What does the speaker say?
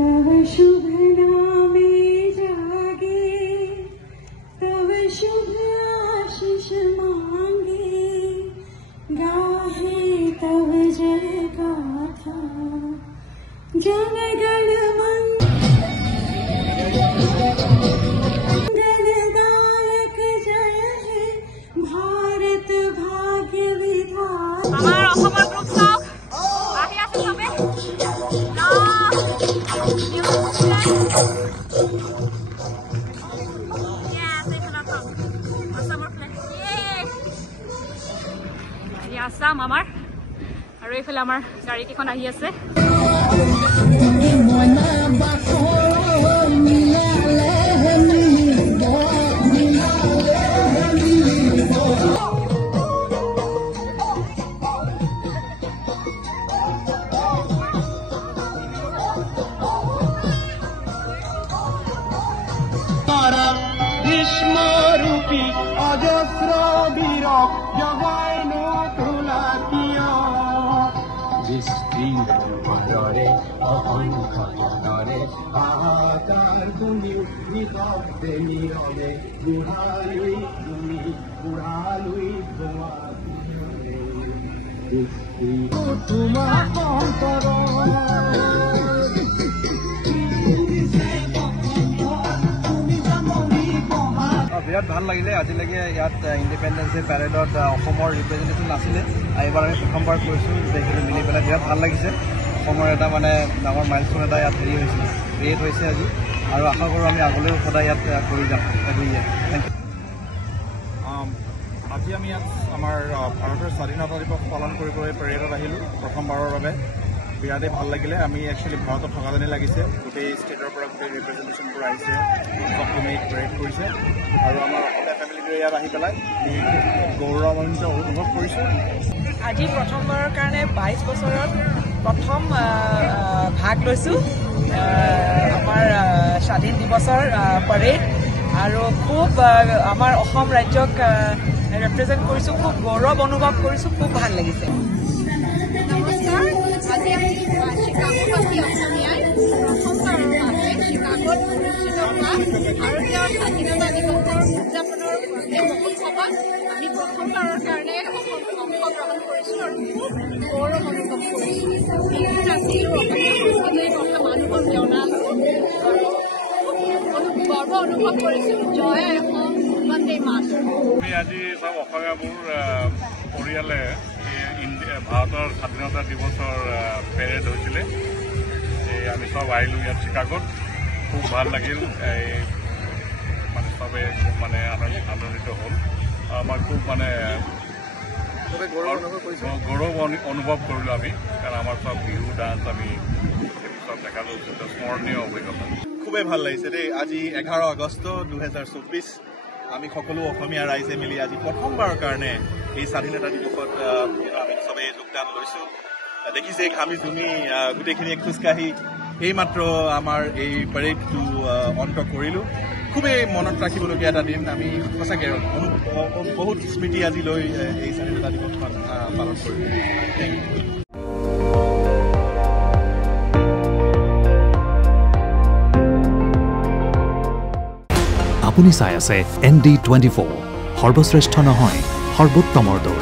तव शुभ नामे जागे तव शुभ आशीष मांगे गाहे तव जय गाथा जन गण मंगलदायक जय हे भारत भाग्य विधाता আমাৰ অসমৰ গ্ৰুপ চাওক আহি আছে সবে আসাম আমাৰ আৰু এইফালে আমাৰ গাড়ী কেইখন আহি আছে ভীষ্মরূপী অজস্র বীর জগাই নোলাকিয়া বিস্তীর্ণরে অহংকারে আকার তুমি নিতব্ধে নীরবে বুড়ালুই তুমি বুড়ালুই তোমার তোমার অন্তর বিৰাট ভাল লাগিলে আজিলৈকে ইয়াত ইণ্ডিপেণ্ডেন্স ডে পেৰেডত অসমৰ ৰিপ্ৰেজেণ্টেশ্যন নাছিলে এইবাৰ আমি প্ৰথমবাৰ কৰিছোঁ গোটেইখিনি মিলি পেলাই বিৰাট ভাল লাগিছে অসমৰ এটা মানে ডাঙৰ মাইলষ্টন এটা ইয়াত ক্ৰিয়েট হৈছে আজি আৰু আশা কৰোঁ আমি আগলৈও সদায় ইয়াত কৰি যাম এভৰি ইয়াৰ থেংক ইউ আজি আমি ইয়াত আমাৰ ভাৰতৰ স্বাধীনতা দিৱস পালন কৰিবলৈ পেৰেডত আহিলোঁ প্ৰথমবাৰৰ বাবে বিৰাটেই ভাল লাগিলে আমি একচুৱেলি ভাৰতত থকা যেনেই লাগিছে গোটেই ষ্টেটৰ পৰা গোটেই ৰিপ্ৰেজেণ্টেশ্যনবোৰ আহিছে চবখিনি পেৰেড কৰিছে আৰু আমাৰ অসমীয়া ফেমিলিটোৱে ইয়াত আহি পেলাই গৌৰৱান্বিত অনুভৱ কৰিছোঁ আজি প্ৰথমবাৰৰ কাৰণে 22 বছৰত প্ৰথম ভাগ লৈছোঁ আমাৰ স্বাধীন দিৱসৰ পেৰেড আৰু খুব আমাৰ অসম ৰাজ্যক ৰিপ্ৰেজেণ্ট কৰিছোঁ খুব গৌৰৱ অনুভৱ কৰিছোঁ খুব ভাল লাগিছে আজি আমি শিকাগোবাসী অসমীয়াই প্ৰথমবাৰৰ বাবে শিকাগোত অনুষ্ঠিত হোৱা ভাৰতীয় স্বাধীনতা দিৱসৰ উদযাপনৰ মহোৎসৱত আমি প্ৰথমবাৰৰ কাৰণে অংশগ্ৰহণ কৰিছোঁ আৰু খুব গৌৰৱ অনুভৱ কৰিছোঁ বিহু নাচিলোঁ অসমীয়া সংস্কৃতিৰ কথা মানুহক জনালোঁ আৰু খুব গৰ্ব অনুভৱ কৰিছোঁ জয় অসম বন্দে মাতৰম আমি আজি সব অসমীয়াবোৰ পৰিয়ালে ভাৰতৰ স্বাধীনতা দিৱসৰ পেৰেড হৈছিলে আমি সব আহিলোঁ ইয়াত চিকাগোত খুব ভাল লাগিল মানে সবে খুব মানে আনন্দিত হ'ল আমাৰ খুব মানে গৌৰৱ অনুভৱ কৰিলোঁ আমি কাৰণ আমাৰ সব বিহু ডান্স আমি সব দেখালোঁ স্মৰণীয় অভিজ্ঞতা খুবেই ভাল লাগিছে দেই আজি 11 আগষ্ট 2024 আমি সকলো অসমীয়া ৰাইজে মিলি আজি প্ৰথমবাৰৰ কাৰণে এই স্বাধীনতা দিৱসত আমি চবেই যোগদান লৈছোঁ দেখিছে ঘামি জুমি গোটেইখিনি খোজকাঢ়ি এইমাত্ৰ আমাৰ এই পেৰেডটো অন্ত কৰিলোঁ খুবেই মনত ৰাখিবলগীয়া এটা দিন আমি সঁচাকৈ বহুত স্মৃতি আজি লৈ এই স্বাধীনতা দিৱসখন পালন কৰিলোঁ থেংক ইউ আপুনি চাই আছে ND24 সৰ্বশ্ৰেষ্ঠ নহয় সৰ্বোত্তমৰ দৌৰ